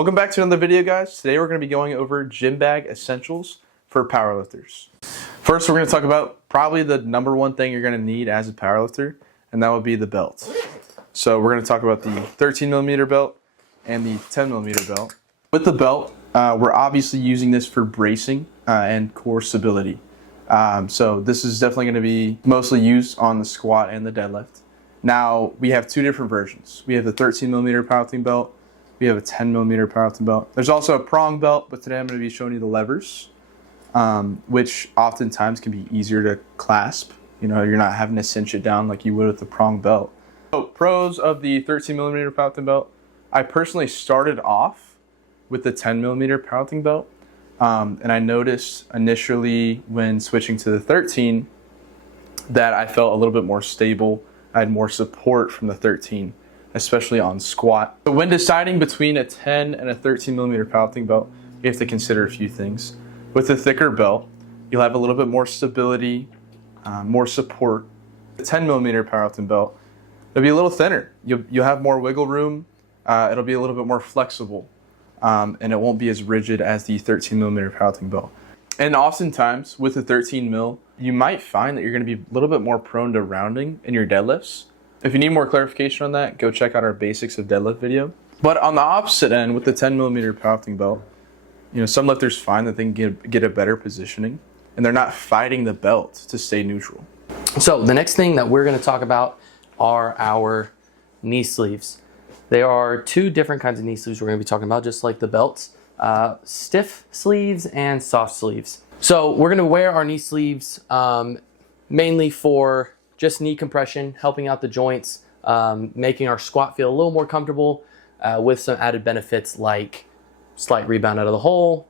Welcome back to another video, guys. Today we're going to be going over gym bag essentials for powerlifters. First, we're going to talk about probably the number one thing you're going to need as a powerlifter, and that would be the belt. So we're going to talk about the 13mm belt and the 10mm belt. With the belt, we're obviously using this for bracing and core stability. So this is definitely going to be mostly used on the squat and the deadlift. Now, we have two different versions. We have the 13mm powerlifting belt. We have a 10mm powerlifting belt. There's also a prong belt, but today I'm going to be showing you the levers, which oftentimes can be easier to clasp. You know, you're not having to cinch it down like you would with the prong belt. So, pros of the 13mm powerlifting belt. I personally started off with the 10mm powerlifting belt, and I noticed initially when switching to the 13 that I felt a little bit more stable. I had more support from the 13. Especially on squat. So when deciding between a 10 and a 13mm powerlifting belt, you have to consider a few things. With a thicker belt, you'll have a little bit more stability, more support. The 10mm powerlifting belt, it'll be a little thinner. You'll have more wiggle room. It'll be a little bit more flexible, and it won't be as rigid as the 13mm powerlifting belt. And oftentimes with the 13mm, you might find that you're going to be a little bit more prone to rounding in your deadlifts. If you need more clarification on that, go check out our basics of deadlift video. But on the opposite end, with the 10mm powerlifting belt, you know, some lifters find that they can get a better positioning, and they're not fighting the belt to stay neutral. So the next thing that we're going to talk about are our knee sleeves. There are two different kinds of knee sleeves we're going to be talking about, just like the belts: stiff sleeves and soft sleeves. So we're going to wear our knee sleeves mainly for just knee compression, helping out the joints, making our squat feel a little more comfortable with some added benefits like slight rebound out of the hole.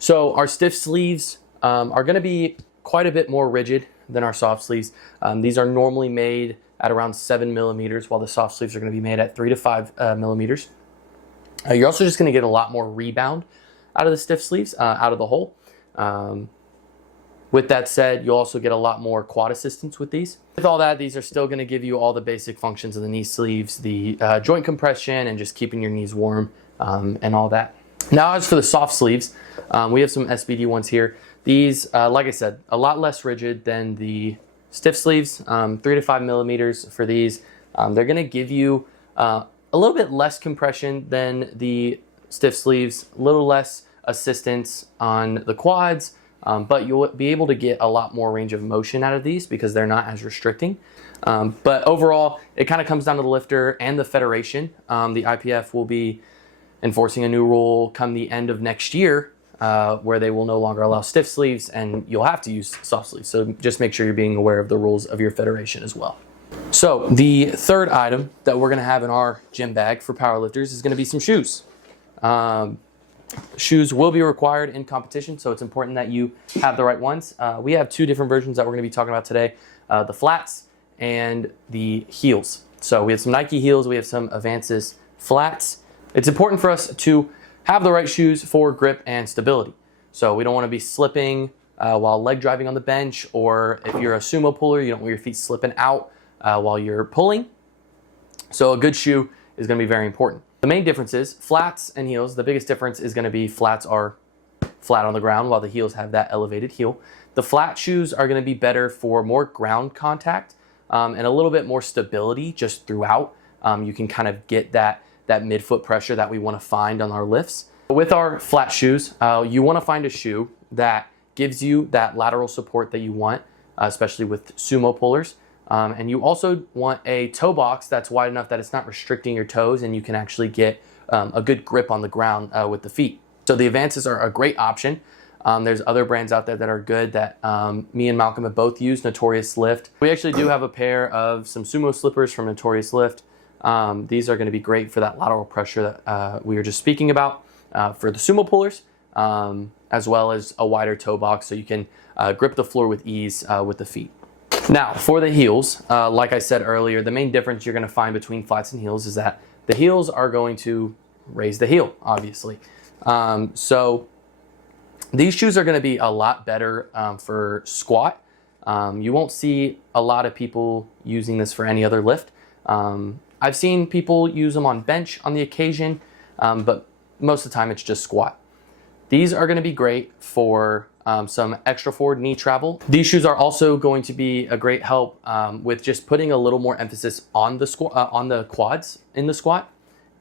So our stiff sleeves are going to be quite a bit more rigid than our soft sleeves. These are normally made at around 7mm, while the soft sleeves are going to be made at 3 to 5mm. You're also just going to get a lot more rebound out of the stiff sleeves, out of the hole. With that said, you'll also get a lot more quad assistance with these. With all that, these are still going to give you all the basic functions of the knee sleeves, the joint compression, and just keeping your knees warm and all that. Now, as for the soft sleeves, we have some SBD ones here. These, like I said, a lot less rigid than the stiff sleeves, 3 to 5mm for these. They're going to give you a little bit less compression than the stiff sleeves, a little less assistance on the quads, but you'll be able to get a lot more range of motion out of these because they're not as restricting. But overall, it kind of comes down to the lifter and the federation. The IPF will be enforcing a new rule come the end of next year where they will no longer allow stiff sleeves and you'll have to use soft sleeves. So just make sure you're being aware of the rules of your federation as well. So the third item that we're going to have in our gym bag for powerlifters is going to be some shoes. Shoes will be required in competition, so it's important that you have the right ones. We have two different versions that we're going to be talking about today, the flats and the heels. So we have some Nike heels, we have some Avances flats. It's important for us to have the right shoes for grip and stability. So we don't want to be slipping while leg driving on the bench, or if you're a sumo puller, you don't want your feet slipping out while you're pulling. So a good shoe is going to be very important. The main difference is flats and heels. The biggest difference is going to be flats are flat on the ground while the heels have that elevated heel. The flat shoes are going to be better for more ground contact and a little bit more stability just throughout. You can kind of get that midfoot pressure that we want to find on our lifts. With our flat shoes, you want to find a shoe that gives you that lateral support that you want, especially with sumo pullers. And you also want a toe box that's wide enough that it's not restricting your toes and you can actually get a good grip on the ground with the feet. So the Avances are a great option. There's other brands out there that are good that me and Malcolm have both used, Notorious Lift. We actually do have a pair of some sumo slippers from Notorious Lift. These are going to be great for that lateral pressure that we were just speaking about for the sumo pullers, as well as a wider toe box so you can grip the floor with ease with the feet. Now, for the heels, like I said earlier, the main difference you're going to find between flats and heels is that the heels are going to raise the heel, obviously. So these shoes are going to be a lot better for squat. You won't see a lot of people using this for any other lift. I've seen people use them on bench on the occasion, but most of the time it's just squat. These are going to be great for some extra forward knee travel. These shoes are also going to be a great help with just putting a little more emphasis on the on the quads in the squat,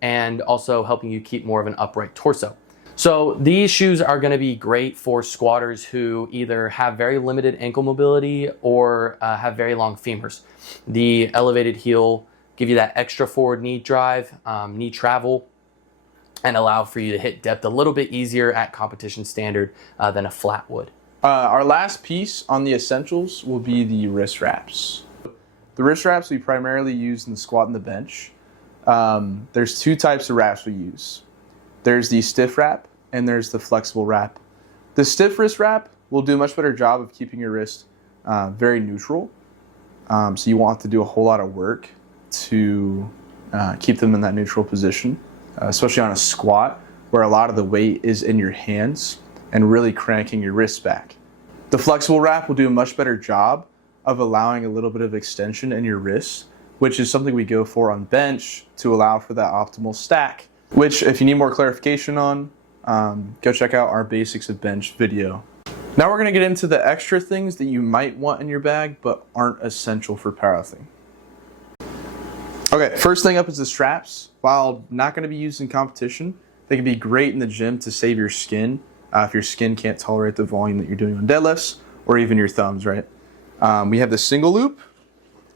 and also helping you keep more of an upright torso. So these shoes are going to be great for squatters who either have very limited ankle mobility or have very long femurs. The elevated heel give you that extra forward knee drive, knee travel, and allow for you to hit depth a little bit easier at competition standard than a flat would. Our last piece on the essentials will be the wrist wraps. The wrist wraps we primarily use in the squat and the bench. There's two types of wraps we use. There's the stiff wrap and there's the flexible wrap. The stiff wrist wrap will do a much better job of keeping your wrist very neutral. So you won't have to do a whole lot of work to keep them in that neutral position, especially on a squat where a lot of the weight is in your hands and really cranking your wrists back. The flexible wrap will do a much better job of allowing a little bit of extension in your wrists, which is something we go for on bench to allow for that optimal stack, which if you need more clarification on, go check out our basics of bench video. Now we're going to get into the extra things that you might want in your bag but aren't essential for powerlifting. Okay, first thing up is the straps. While not going to be used in competition, they can be great in the gym to save your skin if your skin can't tolerate the volume that you're doing on deadlifts or even your thumbs, right? We have the single loop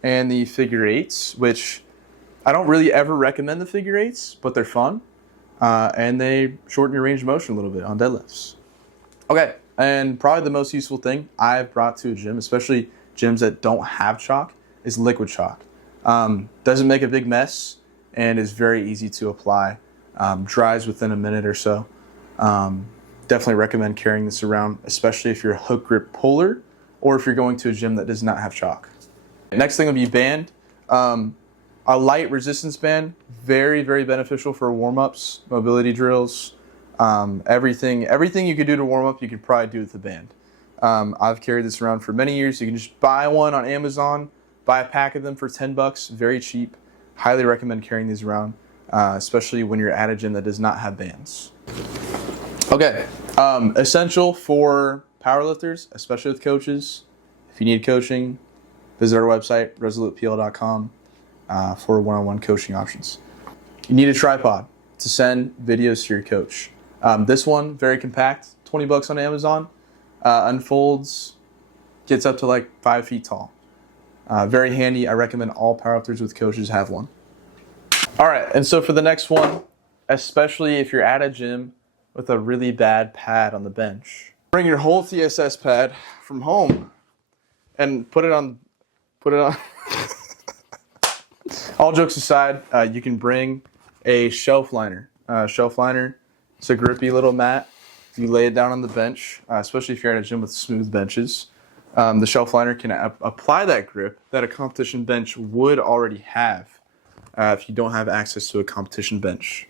and the figure eights, which I don't really ever recommend the figure eights, but they're fun and they shorten your range of motion a little bit on deadlifts. Okay, and probably the most useful thing I've brought to a gym, especially gyms that don't have chalk, is liquid chalk. Doesn't make a big mess and is very easy to apply. Dries within a minute or so. Definitely recommend carrying this around, especially if you're a hook grip puller or if you're going to a gym that does not have chalk. Next thing will be band. A light resistance band, very, very beneficial for warm-ups, mobility drills, everything you could do to warm up, you could probably do with the band. I've carried this around for many years. You can just buy one on Amazon, buy a pack of them for $10, very cheap. Highly recommend carrying these around, especially when you're at a gym that does not have bands. Okay, essential for powerlifters, especially with coaches. If you need coaching, visit our website, resolutepl.com, for one-on-one coaching options. You need a tripod to send videos to your coach. This one, very compact, $20 on Amazon, unfolds, gets up to like 5 feet tall. Very handy. I recommend all powerlifters with coaches have one. All right, and so for the next one, especially if you're at a gym with a really bad pad on the bench, bring your whole TSS pad from home and put it on. All jokes aside, you can bring a shelf liner. Shelf liner, it's a grippy little mat. You lay it down on the bench, especially if you're at a gym with smooth benches. The shelf liner can apply that grip that a competition bench would already have if you don't have access to a competition bench.